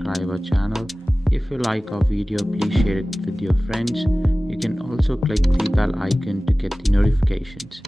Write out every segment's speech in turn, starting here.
subscribe our channel. If you like our video, please share it with your friends. You can also click the bell icon to get the notifications.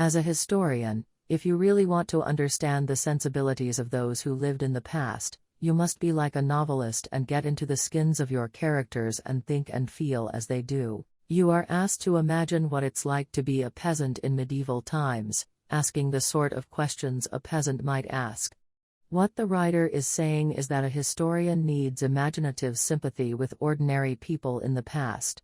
As a historian, if you really want to understand the sensibilities of those who lived in the past, you must be like a novelist and get into the skins of your characters and think and feel as they do. You are asked to imagine what it's like to be a peasant in medieval times, asking the sort of questions a peasant might ask. What the writer is saying is that a historian needs imaginative sympathy with ordinary people in the past.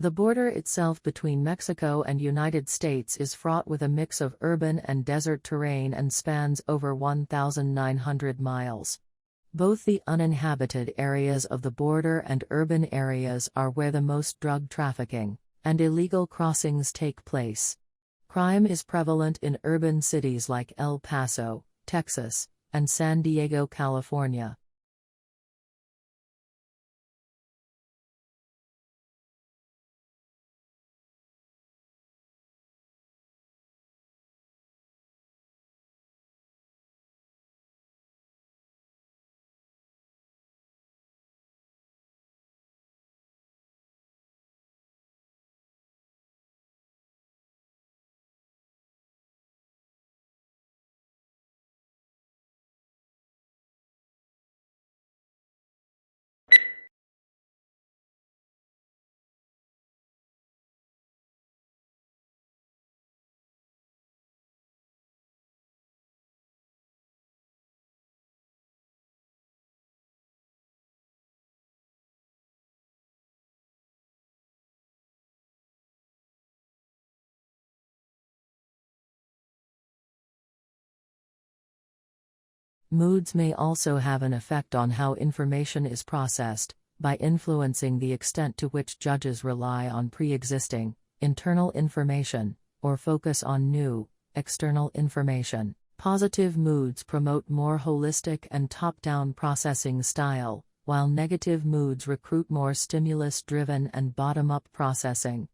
The border itself between Mexico and United States is fraught with a mix of urban and desert terrain and spans over 1,900 miles. Both the uninhabited areas of the border and urban areas are where the most drug trafficking and illegal crossings take place. Crime is prevalent in urban cities like El Paso, Texas, and San Diego, California. Moods may also have an effect on how information is processed, by influencing the extent to which judges rely on pre-existing, internal information, or focus on new, external information. Positive moods promote more holistic and top-down processing style, while negative moods recruit more stimulus-driven and bottom-up processing.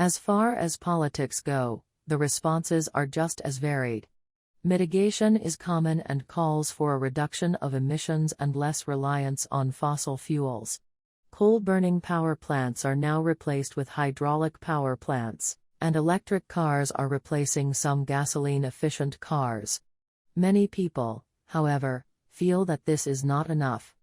As far as politics go, the responses are just as varied. Mitigation is common and calls for a reduction of emissions and less reliance on fossil fuels. Coal-burning power plants are now replaced with hydraulic power plants, and electric cars are replacing some gasoline-efficient cars. Many people, however, feel that this is not enough.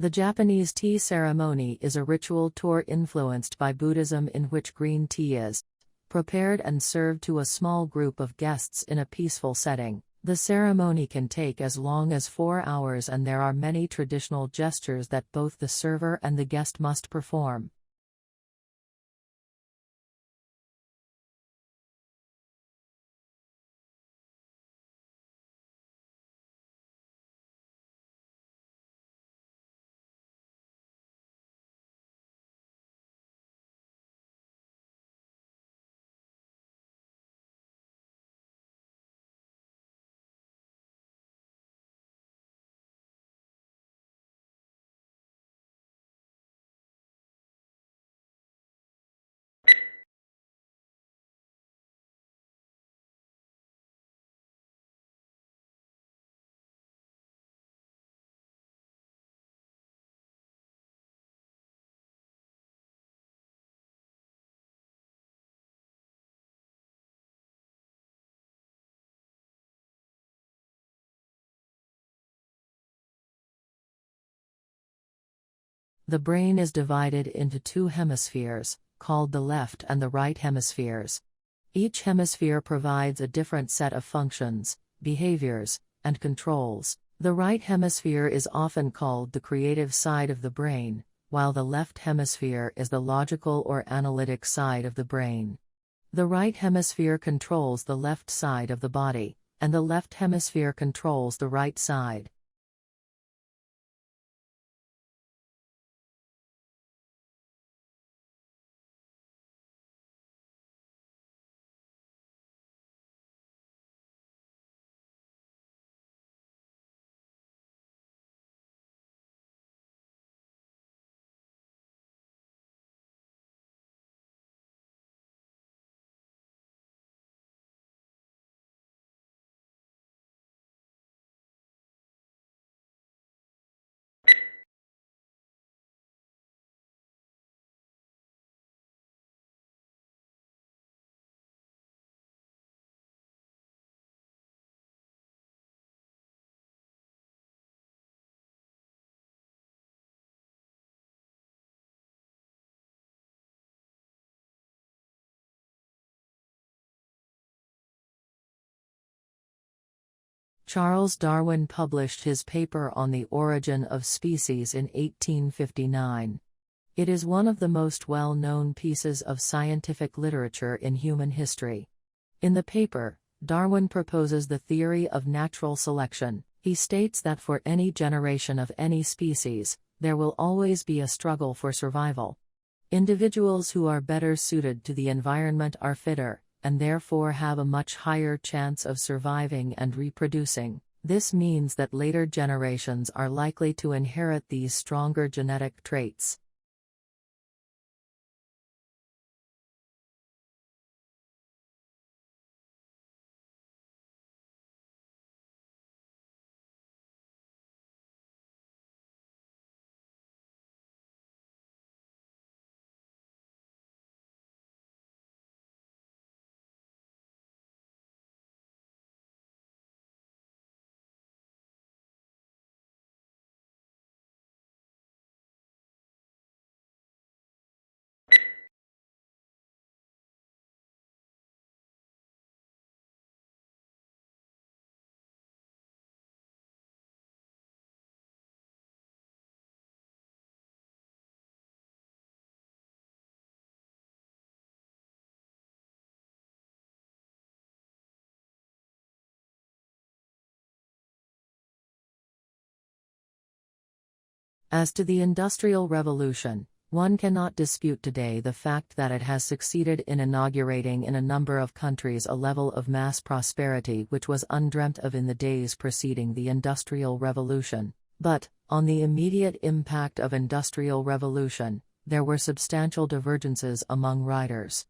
The Japanese tea ceremony is a ritual tour influenced by Buddhism in which green tea is prepared and served to a small group of guests in a peaceful setting. The ceremony can take as long as 4 hours, and there are many traditional gestures that both the server and the guest must perform. The brain is divided into 2 hemispheres, called the left and the right hemispheres. Each hemisphere provides a different set of functions, behaviors, and controls. The right hemisphere is often called the creative side of the brain, while the left hemisphere is the logical or analytic side of the brain. The right hemisphere controls the left side of the body, and the left hemisphere controls the right side. Charles Darwin published his paper on the origin of species in 1859. It is one of the most well-known pieces of scientific literature in human history. In the paper, Darwin proposes the theory of natural selection. He states that for any generation of any species, there will always be a struggle for survival. Individuals who are better suited to the environment are fitter, and therefore have a much higher chance of surviving and reproducing. This means that later generations are likely to inherit these stronger genetic traits. As to the Industrial Revolution, one cannot dispute today the fact that it has succeeded in inaugurating in a number of countries a level of mass prosperity which was undreamt of in the days preceding the Industrial Revolution. But, on the immediate impact of Industrial Revolution, there were substantial divergences among writers.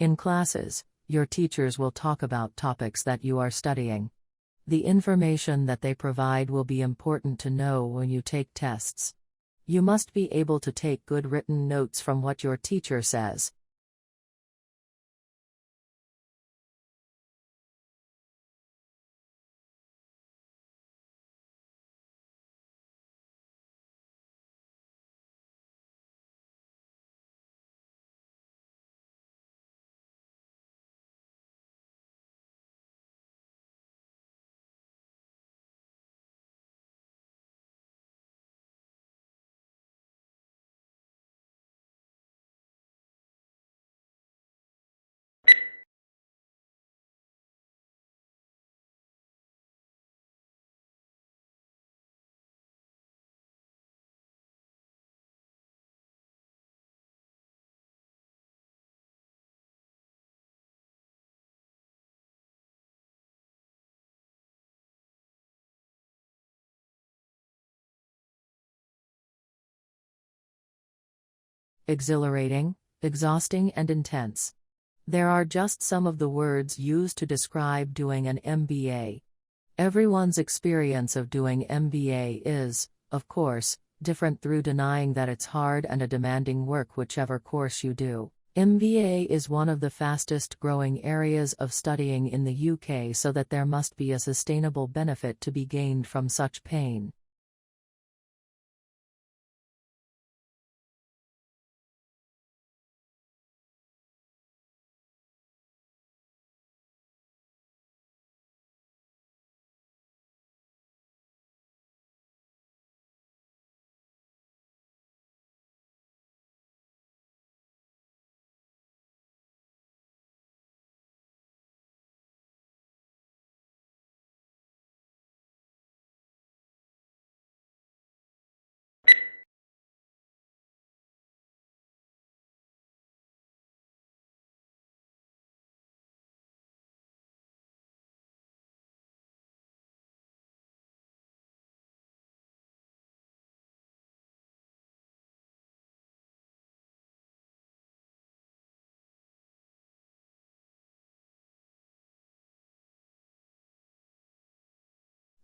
In classes, your teachers will talk about topics that you are studying. The information that they provide will be important to know when you take tests. You must be able to take good written notes from what your teacher says. Exhilarating, exhausting and intense. There are just some of the words used to describe doing an MBA. Everyone's experience of doing MBA is, of course, different through denying that it's hard and a demanding work whichever course you do. MBA is one of the fastest growing areas of studying in the UK, so that there must be a sustainable benefit to be gained from such pain.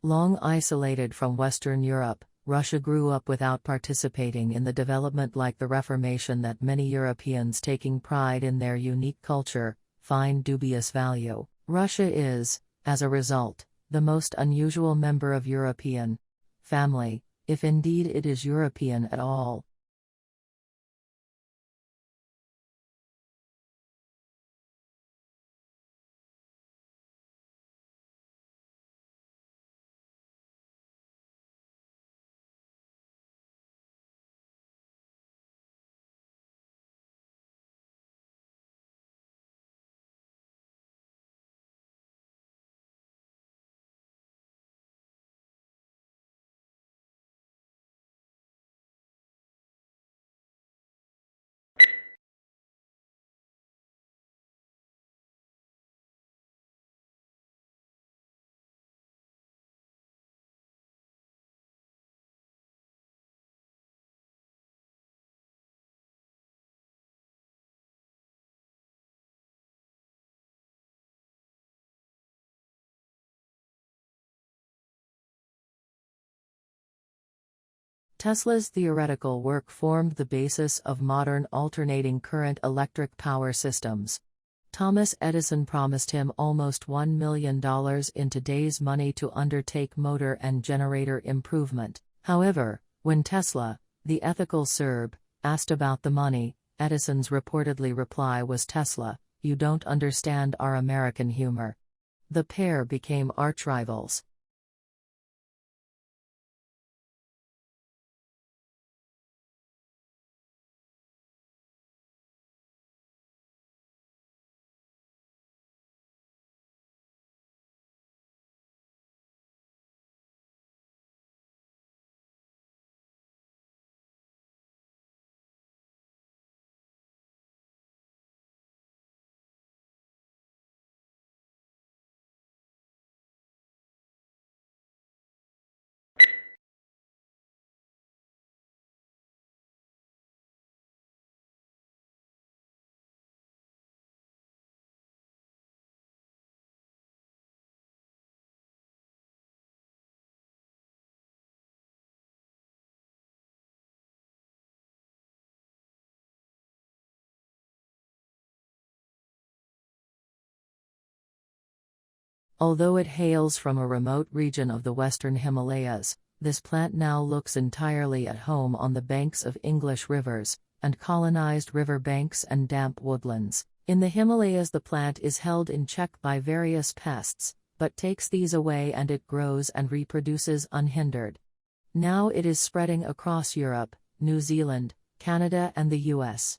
Long isolated from Western Europe, Russia grew up without participating in the development like the Reformation that many Europeans, taking pride in their unique culture, find dubious value. Russia is, as a result, the most unusual member of European family, if indeed it is European at all. Tesla's theoretical work formed the basis of modern alternating current electric power systems. Thomas Edison promised him almost $1 million in today's money to undertake motor and generator improvement. However, when Tesla, the ethical 𝗧𝗧, asked about the money, Edison's reportedly reply was, "Tesla, you don't understand our American humor." The pair became arch rivals. Although it hails from a remote region of the western Himalayas, this plant now looks entirely at home on the banks of English rivers, and colonized river banks and damp woodlands. In the Himalayas, the plant is held in check by various pests, but takes these away and it grows and reproduces unhindered. Now it is spreading across Europe, New Zealand, Canada and the US.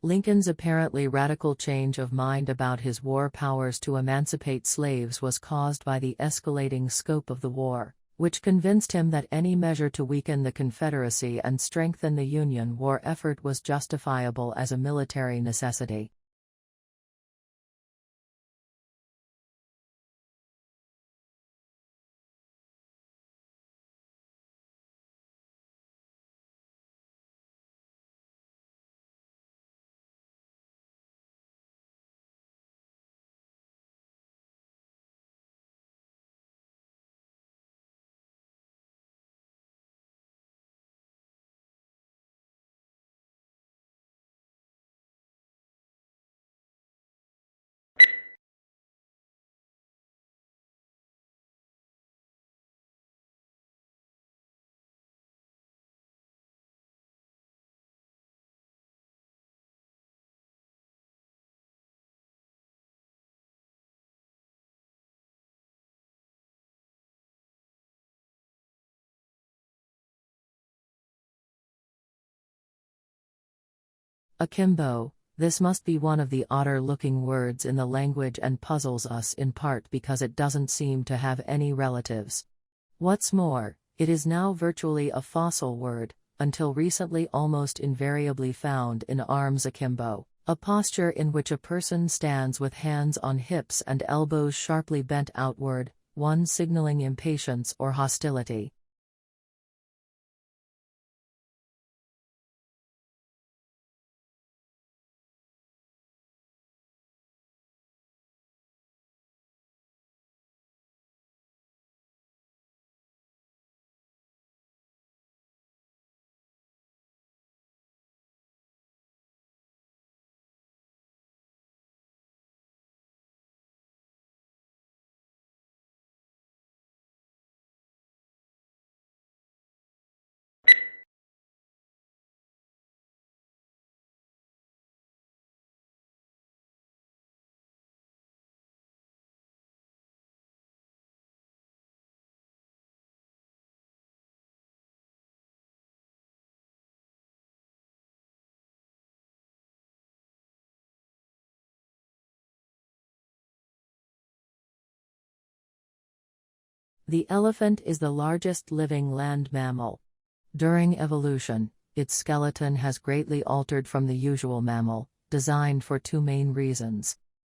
Lincoln's apparently radical change of mind about his war powers to emancipate slaves was caused by the escalating scope of the war, which convinced him that any measure to weaken the Confederacy and strengthen the Union war effort was justifiable as a military necessity. Akimbo, this must be one of the odder-looking words in the language and puzzles us in part because it doesn't seem to have any relatives. What's more, it is now virtually a fossil word, until recently almost invariably found in arms akimbo, a posture in which a person stands with hands on hips and elbows sharply bent outward, one signaling impatience or hostility. The elephant is the largest living land mammal. During evolution, its skeleton has greatly altered from the usual mammal, designed for two main reasons.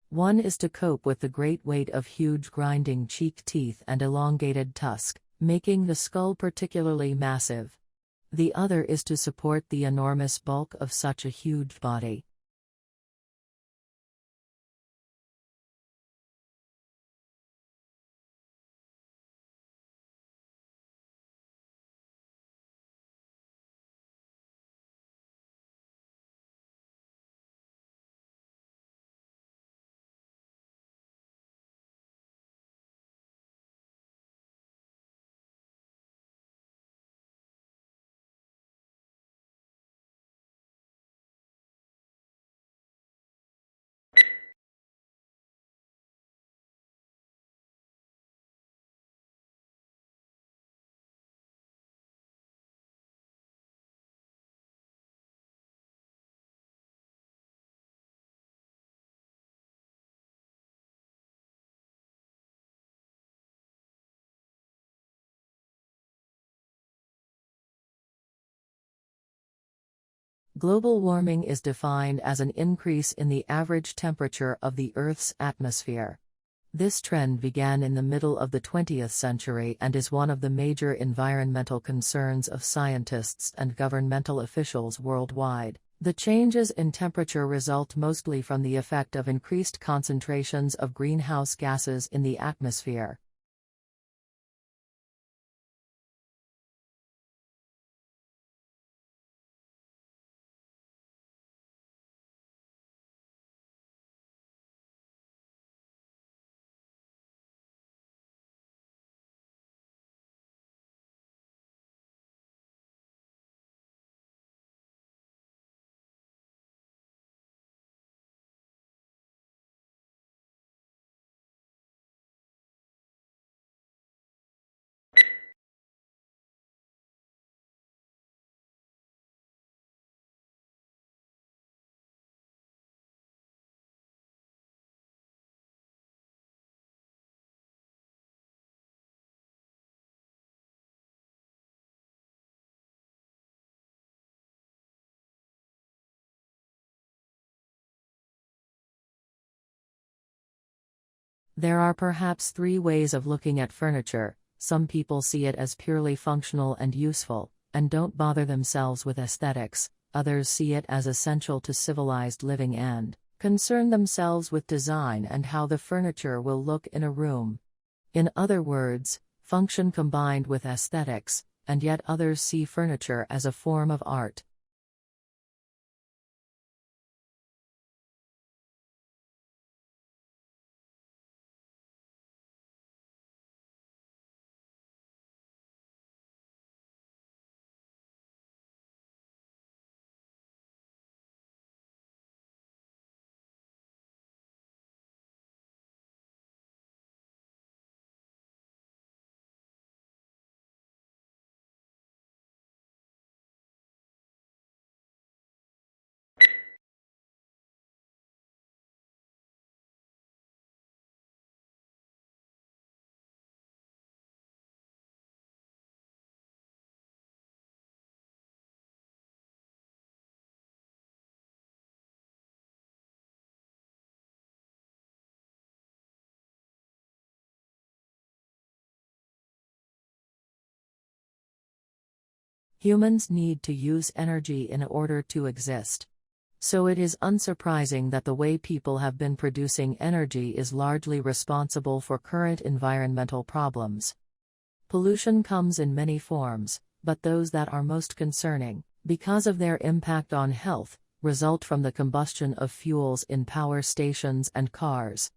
One is to cope with the great weight of huge grinding cheek teeth and elongated tusk, making the skull particularly massive. The other is to support the enormous bulk of such a huge body. Global warming is defined as an increase in the average temperature of the Earth's atmosphere. This trend began in the middle of the 20th century and is one of the major environmental concerns of scientists and governmental officials worldwide. The changes in temperature result mostly from the effect of increased concentrations of greenhouse gases in the atmosphere. There are perhaps three ways of looking at furniture. Some people see it as purely functional and useful, and don't bother themselves with aesthetics. Others see it as essential to civilized living and concern themselves with design and how the furniture will look in a room. In other words, function combined with aesthetics, and yet others see furniture as a form of art. Humans need to use energy in order to exist. So it is unsurprising that the way people have been producing energy is largely responsible for current environmental problems. Pollution comes in many forms, but those that are most concerning, because of their impact on health, result from the combustion of fuels in power stations and cars.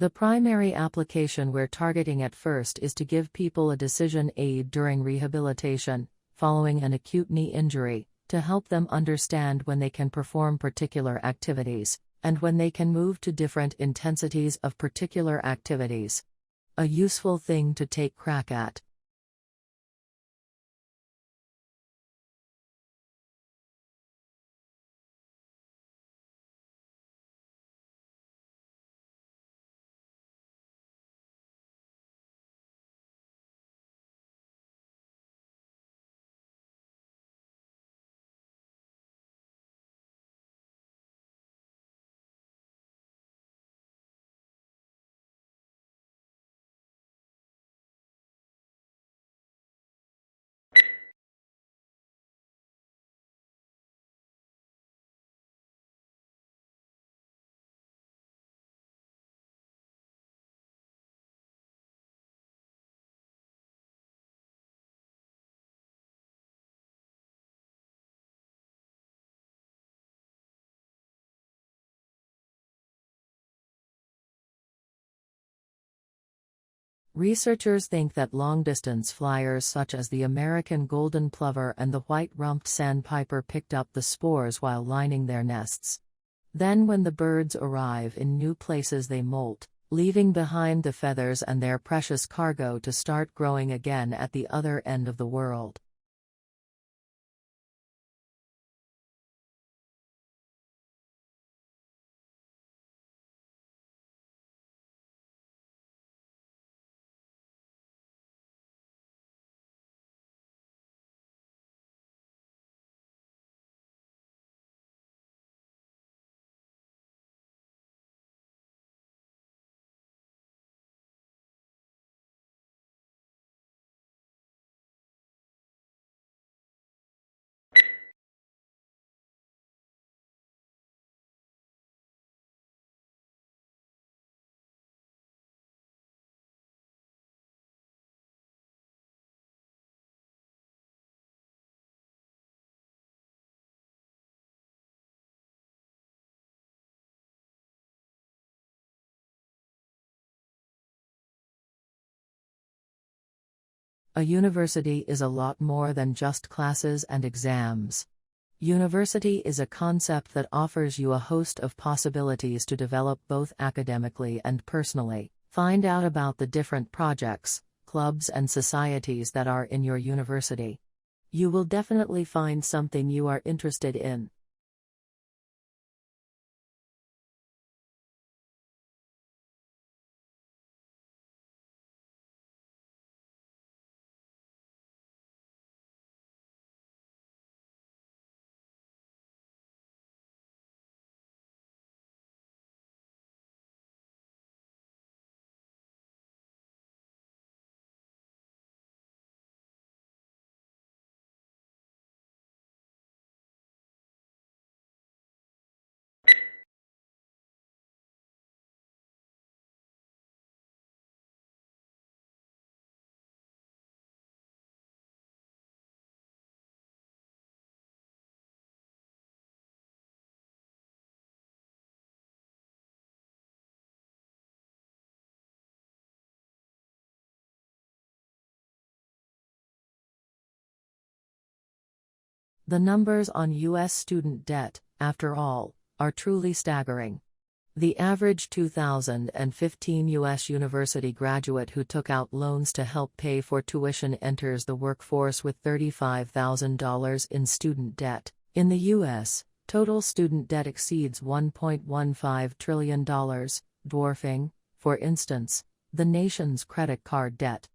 The primary application we're targeting at first is to give people a decision aid during rehabilitation, following an acute knee injury, to help them understand when they can perform particular activities, and when they can move to different intensities of particular activities. A useful thing to take crack at. Researchers think that long-distance flyers such as the American golden plover and the white-rumped sandpiper picked up the spores while lining their nests. Then when the birds arrive in new places they molt, leaving behind the feathers and their precious cargo to start growing again at the other end of the world. A university is a lot more than just classes and exams. University is a concept that offers you a host of possibilities to develop both academically and personally. Find out about the different projects, clubs and societies that are in your university. You will definitely find something you are interested in. The numbers on U.S. student debt, after all, are truly staggering. The average 2015 U.S. university graduate who took out loans to help pay for tuition enters the workforce with $35,000 in student debt. In the U.S., total student debt exceeds $1.15 trillion, dwarfing, for instance, the nation's credit card debt.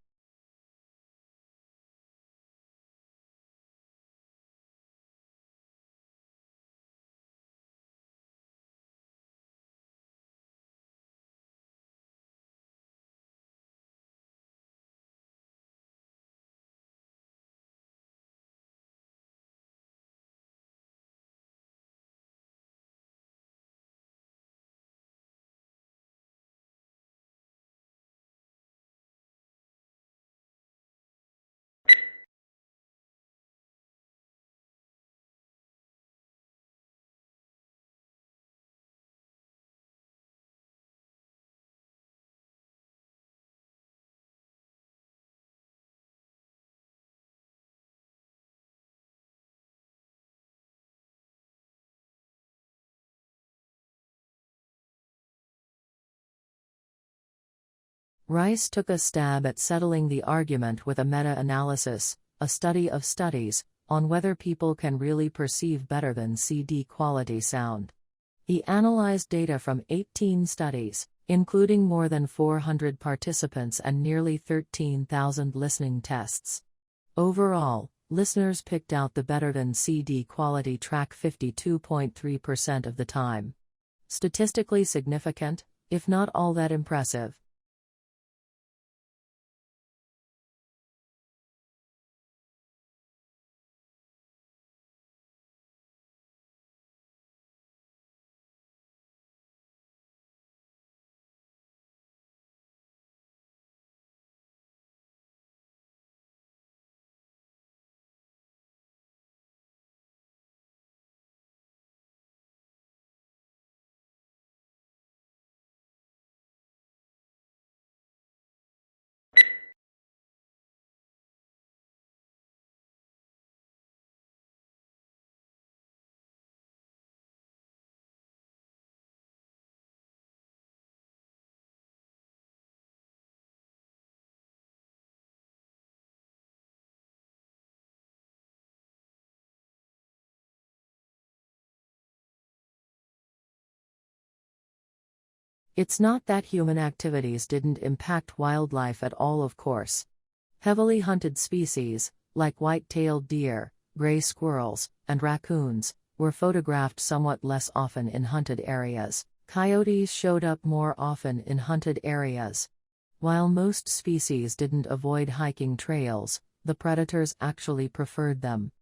Rice took a stab at settling the argument with a meta-analysis, a study of studies, on whether people can really perceive better than CD quality sound. He analyzed data from 18 studies, including more than 400 participants and nearly 13,000 listening tests. Overall, listeners picked out the better than CD quality track 52.3% of the time. Statistically significant, if not all that impressive. It's not that human activities didn't impact wildlife at all, of course. Heavily hunted species, like white-tailed deer, gray squirrels, and raccoons, were photographed somewhat less often in hunted areas. Coyotes showed up more often in hunted areas. While most species didn't avoid hiking trails, the predators actually preferred them.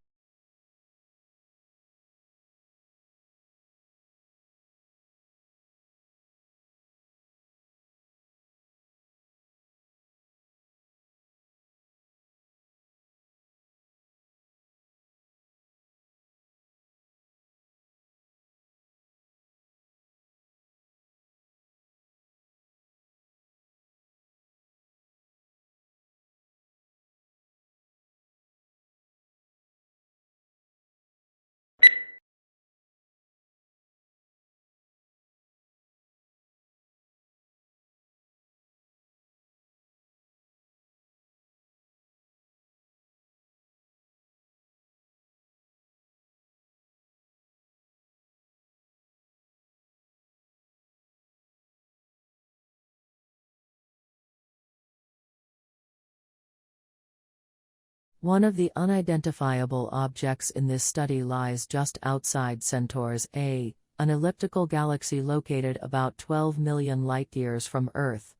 One of the unidentifiable objects in this study lies just outside Centaurus A, an elliptical galaxy located about 12 million light-years from Earth.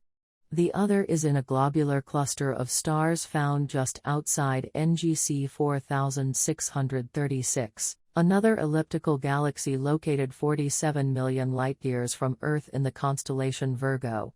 The other is in a globular cluster of stars found just outside NGC 4636, another elliptical galaxy located 47 million light-years from Earth in the constellation Virgo.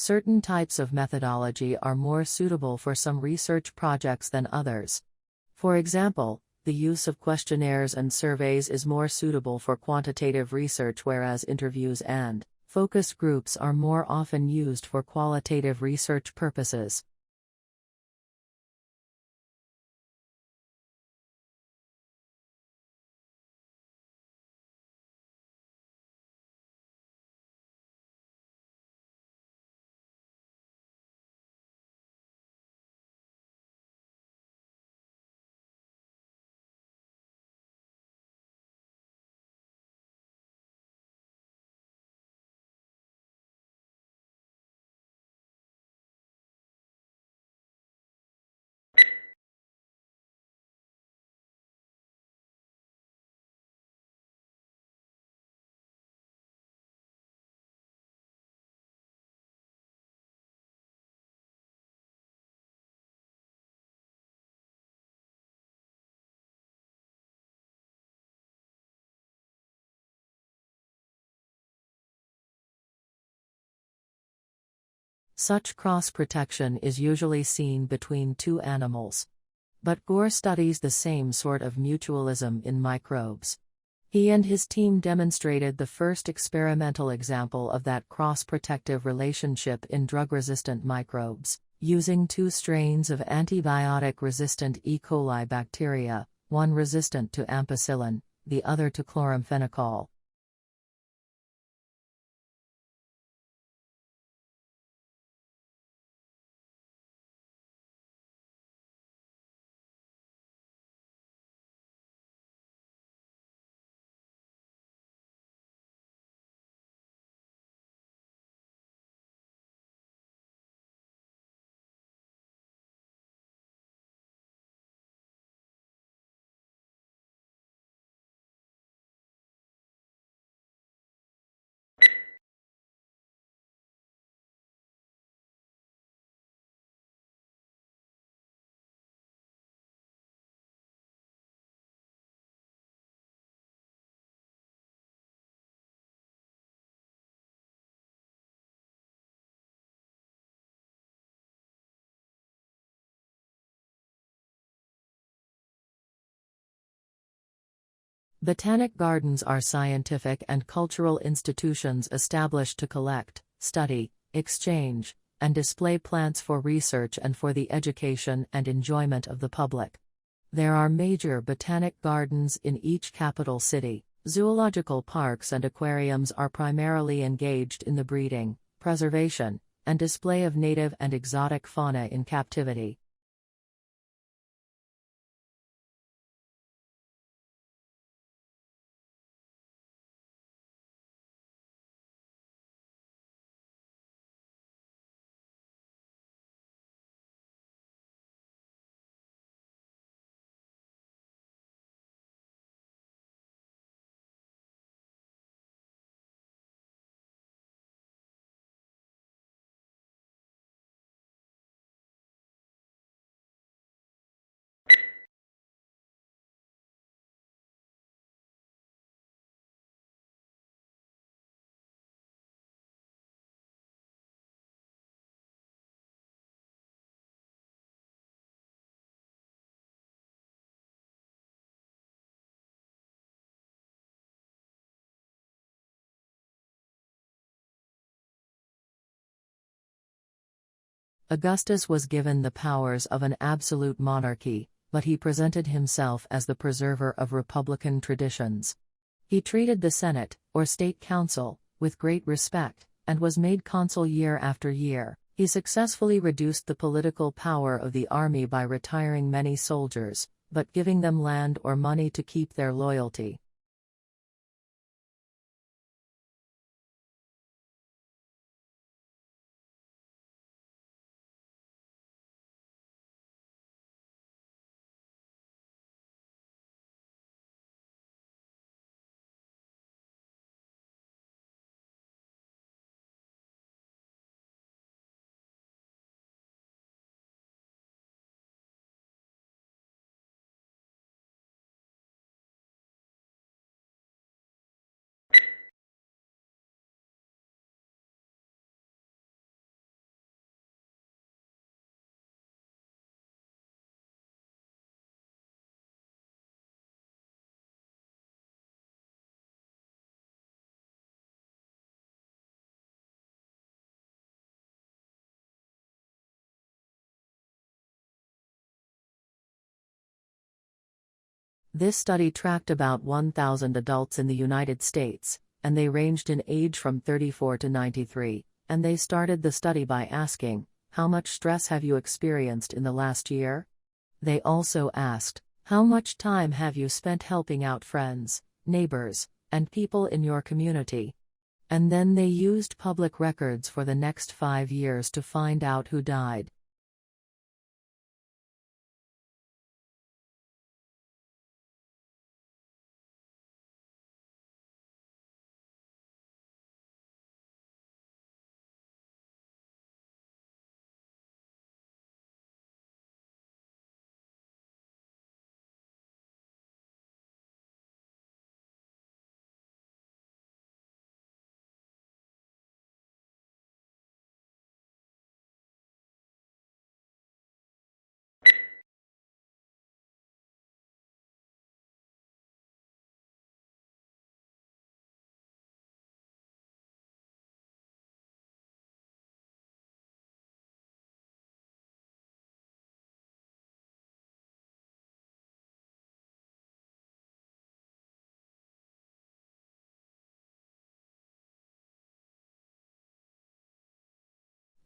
Certain types of methodology are more suitable for some research projects than others. For example, the use of questionnaires and surveys is more suitable for quantitative research, whereas interviews and focus groups are more often used for qualitative research purposes. Such cross-protection is usually seen between two animals. But Ghor studies the same sort of mutualism in microbes. He and his team demonstrated the first experimental example of that cross-protective relationship in drug-resistant microbes, using two strains of antibiotic-resistant E. coli bacteria, one resistant to ampicillin, the other to chloramphenicol. Botanic gardens are scientific and cultural institutions established to collect, study, exchange, and display plants for research and for the education and enjoyment of the public. There are major botanic gardens in each capital city. Zoological parks and aquariums are primarily engaged in the breeding, preservation, and display of native and exotic fauna in captivity. Augustus was given the powers of an absolute monarchy, but he presented himself as the preserver of republican traditions. He treated the Senate, or State Council, with great respect, and was made consul year after year. He successfully reduced the political power of the army by retiring many soldiers, but giving them land or money to keep their loyalty. This study tracked about 1,000 adults in the United States, and they ranged in age from 34 to 93, and they started the study by asking, "How much stress have you experienced in the last year?" They also asked, "How much time have you spent helping out friends, neighbors, and people in your community?" And then they used public records for the next 5 years to find out who died.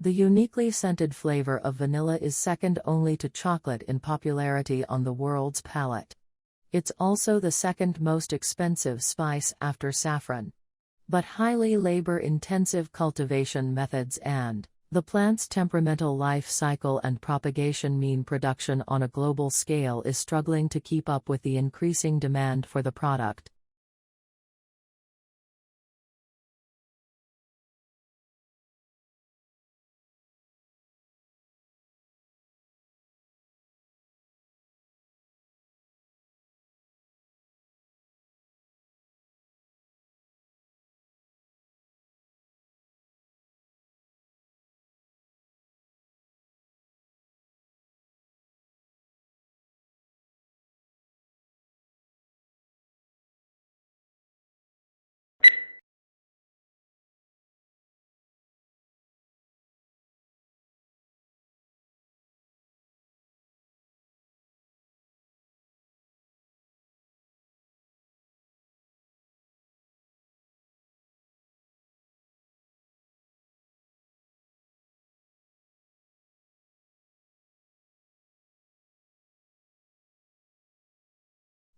The uniquely scented flavor of vanilla is second only to chocolate in popularity on the world's palate. It's also the second most expensive spice after saffron. But highly labor-intensive cultivation methods and the plant's temperamental life cycle and propagation mean production on a global scale is struggling to keep up with the increasing demand for the product.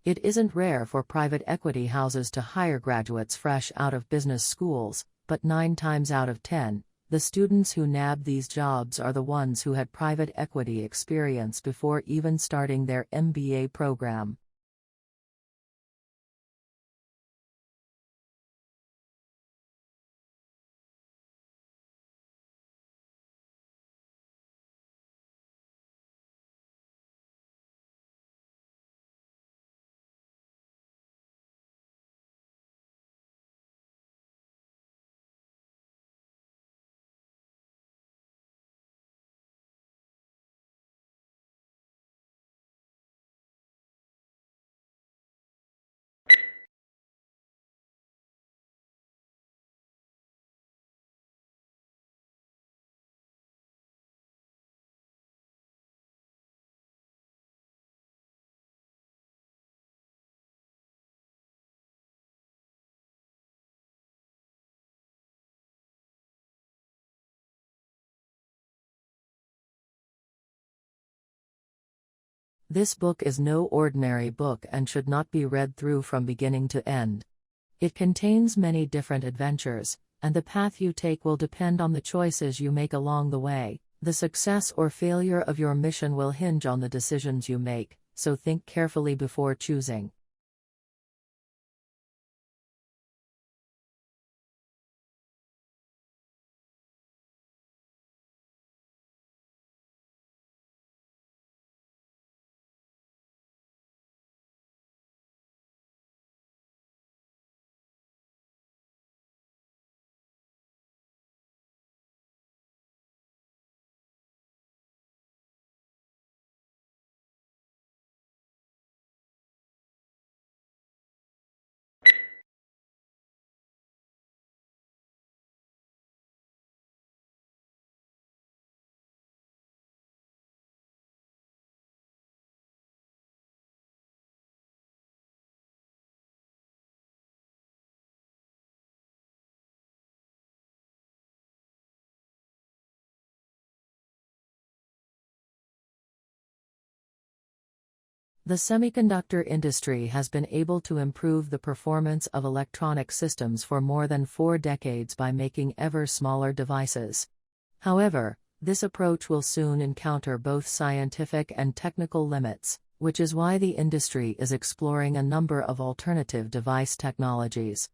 It isn't rare for private equity houses to hire graduates fresh out of business schools, but 9 times out of 10, the students who nab these jobs are the ones who had private equity experience before even starting their MBA program. This book is no ordinary book and should not be read through from beginning to end. It contains many different adventures, and the path you take will depend on the choices you make along the way. The success or failure of your mission will hinge on the decisions you make, so think carefully before choosing. The semiconductor industry has been able to improve the performance of electronic systems for more than 4 decades by making ever smaller devices. However, this approach will soon encounter both scientific and technical limits, which is why the industry is exploring a number of alternative device technologies.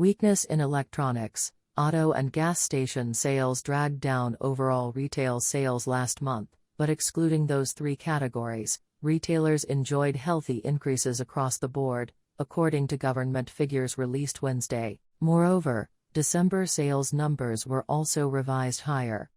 Weakness in electronics, auto and gas station sales dragged down overall retail sales last month, but excluding those three categories, retailers enjoyed healthy increases across the board, according to government figures released Wednesday. Moreover, December sales numbers were also revised higher.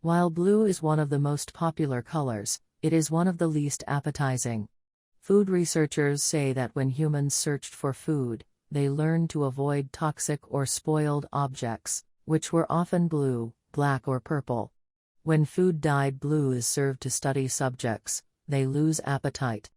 While blue is one of the most popular colors, it is one of the least appetizing. Food researchers say that when humans searched for food, they learned to avoid toxic or spoiled objects, which were often blue, black or purple. When food dyed blue is served to study subjects, they lose appetite.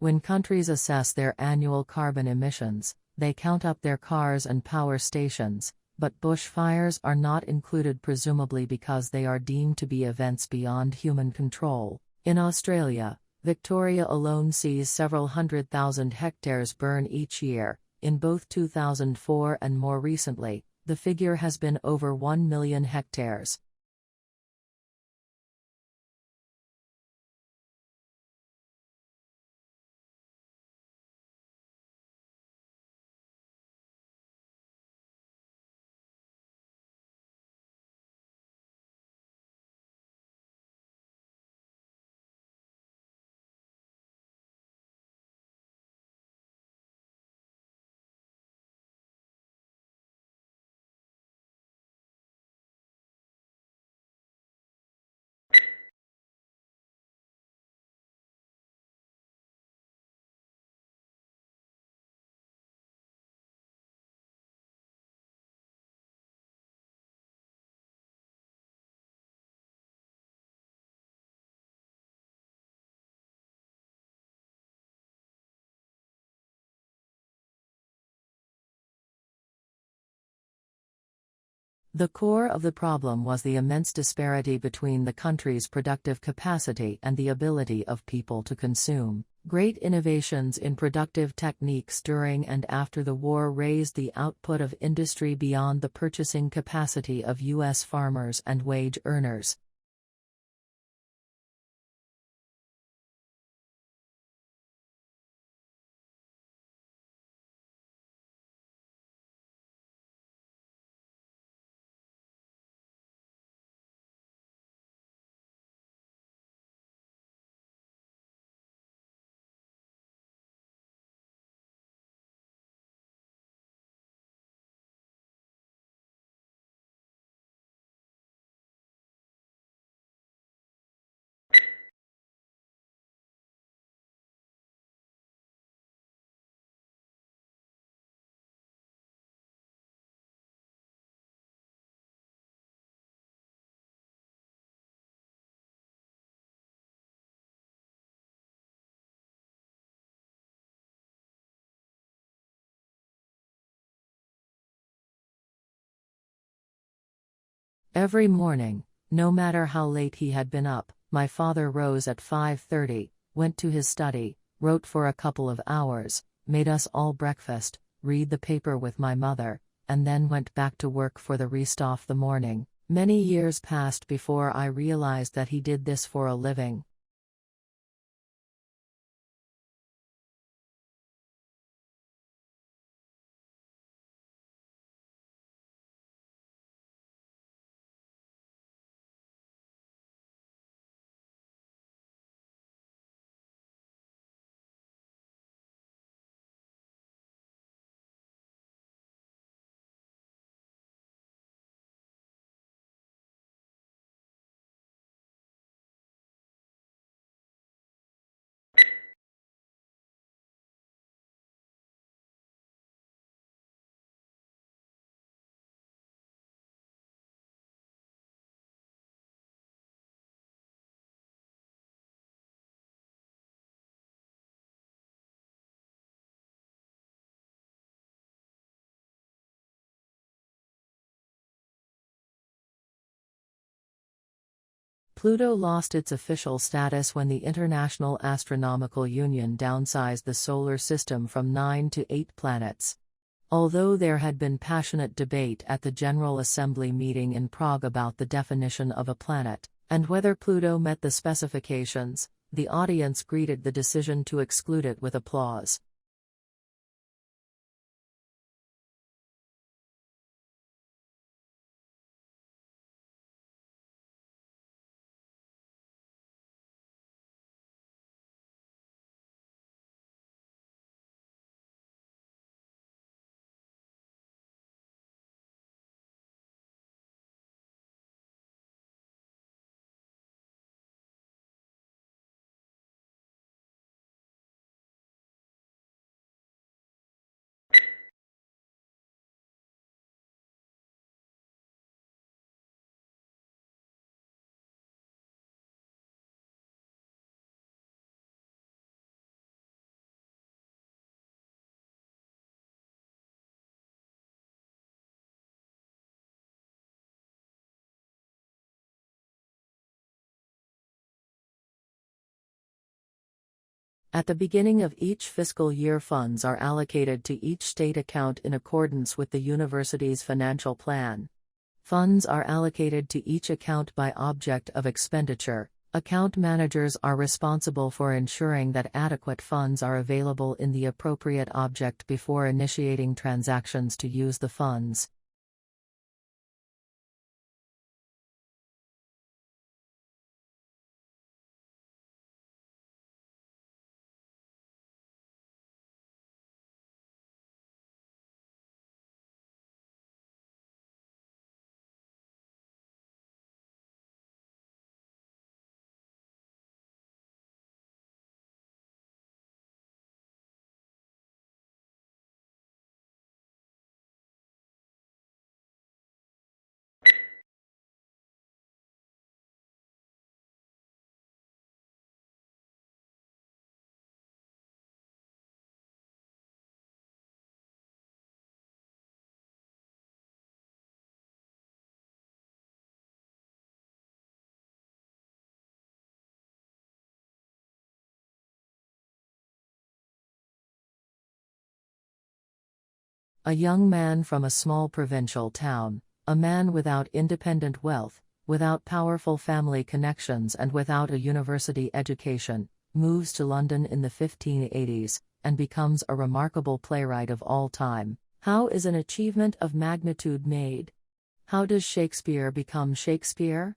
When countries assess their annual carbon emissions, they count up their cars and power stations, but bushfires are not included, presumably because they are deemed to be events beyond human control. In Australia, Victoria alone sees several 100,000 hectares burn each year. In both 2004 and more recently, the figure has been over 1 million hectares. The core of the problem was the immense disparity between the country's productive capacity and the ability of people to consume. Great innovations in productive techniques during and after the war raised the output of industry beyond the purchasing capacity of U.S. farmers and wage earners. Every morning, no matter how late he had been up, my father rose at 5:30, went to his study, wrote for a couple of hours, made us all breakfast, read the paper with my mother, and then went back to work for the rest of the morning. Many years passed before I realized that he did this for a living. Pluto lost its official status when the International Astronomical Union downsized the solar system from 9 to 8 planets. Although there had been passionate debate at the General Assembly meeting in Prague about the definition of a planet, and whether Pluto met the specifications, the audience greeted the decision to exclude it with applause. At the beginning of each fiscal year, funds are allocated to each state account in accordance with the university's financial plan. Funds are allocated to each account by object of expenditure. Account managers are responsible for ensuring that adequate funds are available in the appropriate object before initiating transactions to use the funds. A young man from a small provincial town, a man without independent wealth, without powerful family connections and without a university education, moves to London in the 1580s, and becomes a remarkable playwright of all time. How is an achievement of magnitude made? How does Shakespeare become Shakespeare?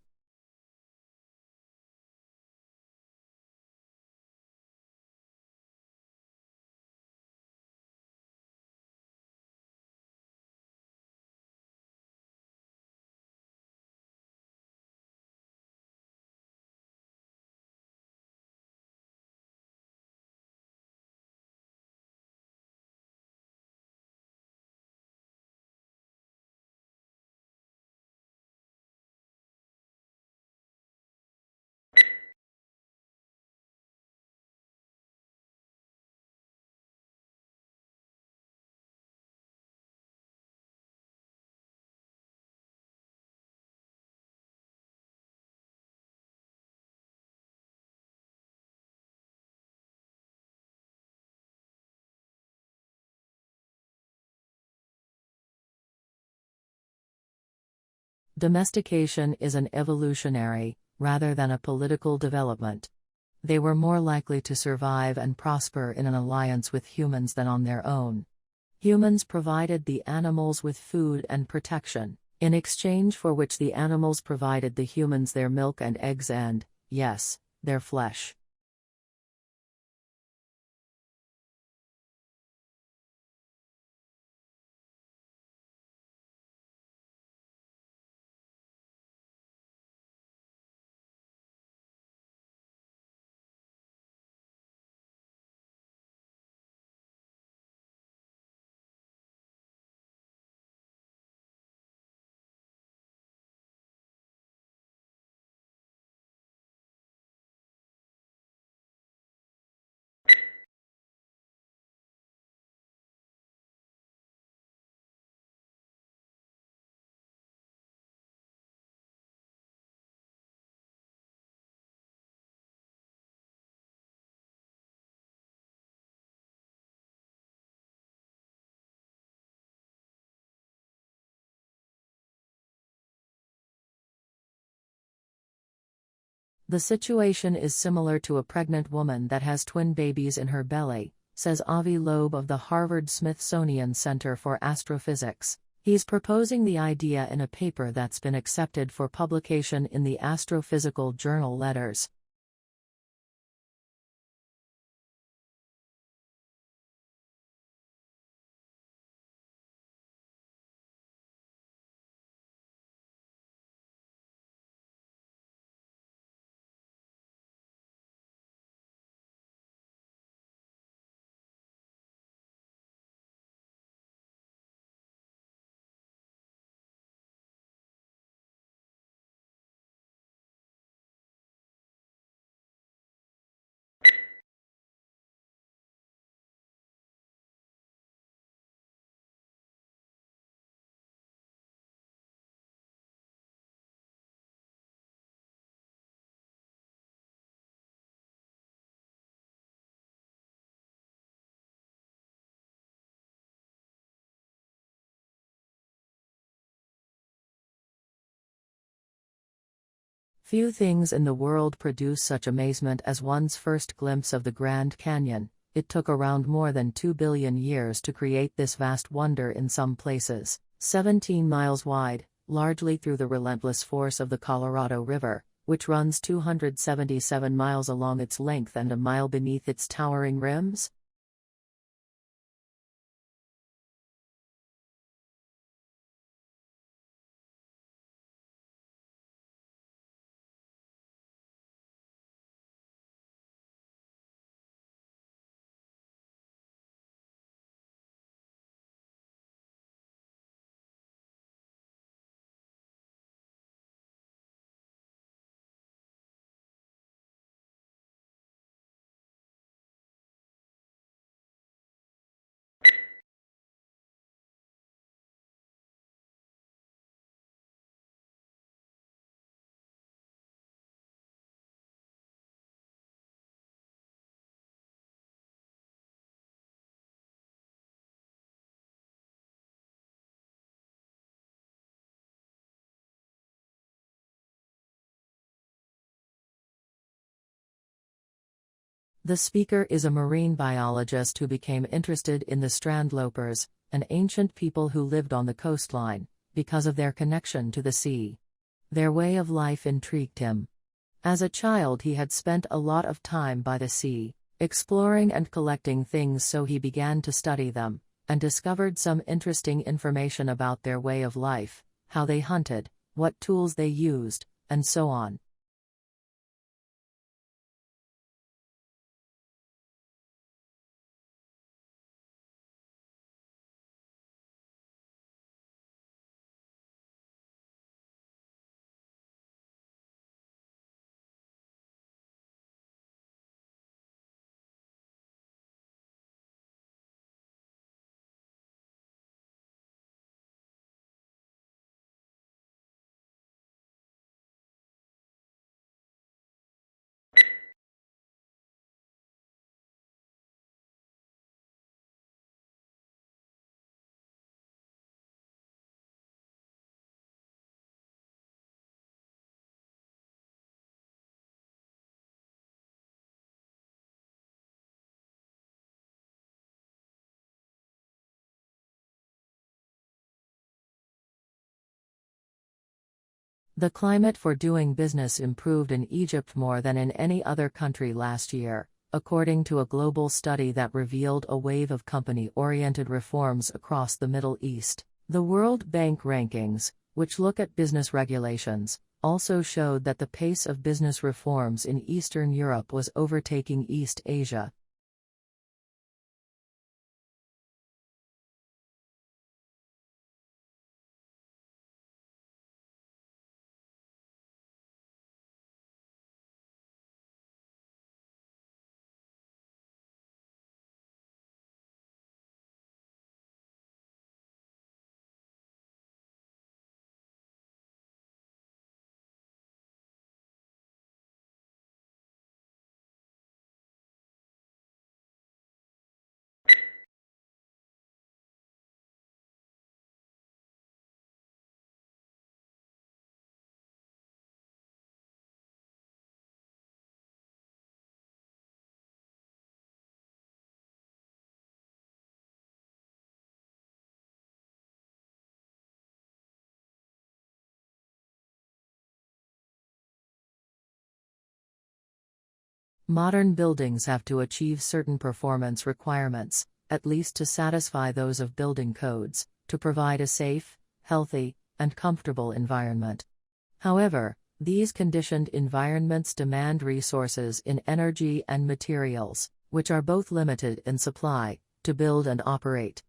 Domestication is an evolutionary, rather than a political development. They were more likely to survive and prosper in an alliance with humans than on their own. Humans provided the animals with food and protection, in exchange for which the animals provided the humans their milk and eggs and, yes, their flesh. The situation is similar to a pregnant woman that has twin babies in her belly, says Avi Loeb of the Harvard-Smithsonian Center for Astrophysics. He's proposing the idea in a paper that's been accepted for publication in the astrophysical journal Letters. Few things in the world produce such amazement as one's first glimpse of the Grand Canyon. It took around more than 2 billion years to create this vast wonder in some places, 17 miles wide, largely through the relentless force of the Colorado River, which runs 277 miles along its length and a mile beneath its towering rims. The speaker is a marine biologist who became interested in the strandlopers, an ancient people who lived on the coastline, because of their connection to the sea. Their way of life intrigued him. As a child he had spent a lot of time by the sea, exploring and collecting things, so he began to study them, and discovered some interesting information about their way of life, how they hunted, what tools they used, and so on. The climate for doing business improved in Egypt more than in any other country last year, according to a global study that revealed a wave of company-oriented reforms across the Middle East. The World Bank rankings, which look at business regulations, also showed that the pace of business reforms in Eastern Europe was overtaking East Asia. Modern buildings have to achieve certain performance requirements, at least to satisfy those of building codes, to provide a safe, healthy, and comfortable environment. However, these conditioned environments demand resources in energy and materials, which are both limited in supply, to build and operate.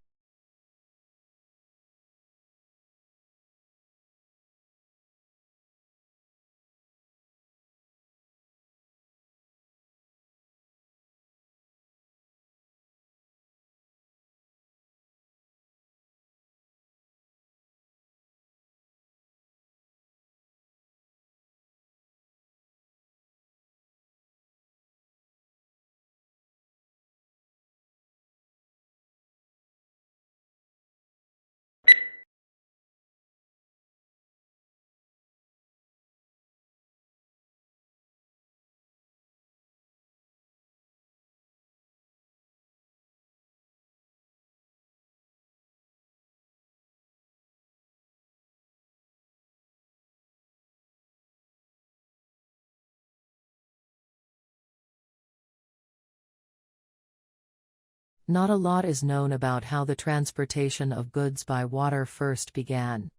Not a lot is known about how the transportation of goods by water first began.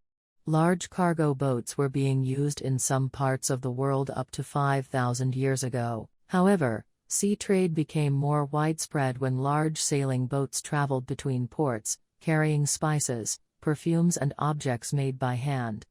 Large cargo boats were being used in some parts of the world up to 5,000 years ago. However, sea trade became more widespread when large sailing boats traveled between ports, carrying spices, perfumes and objects made by hand.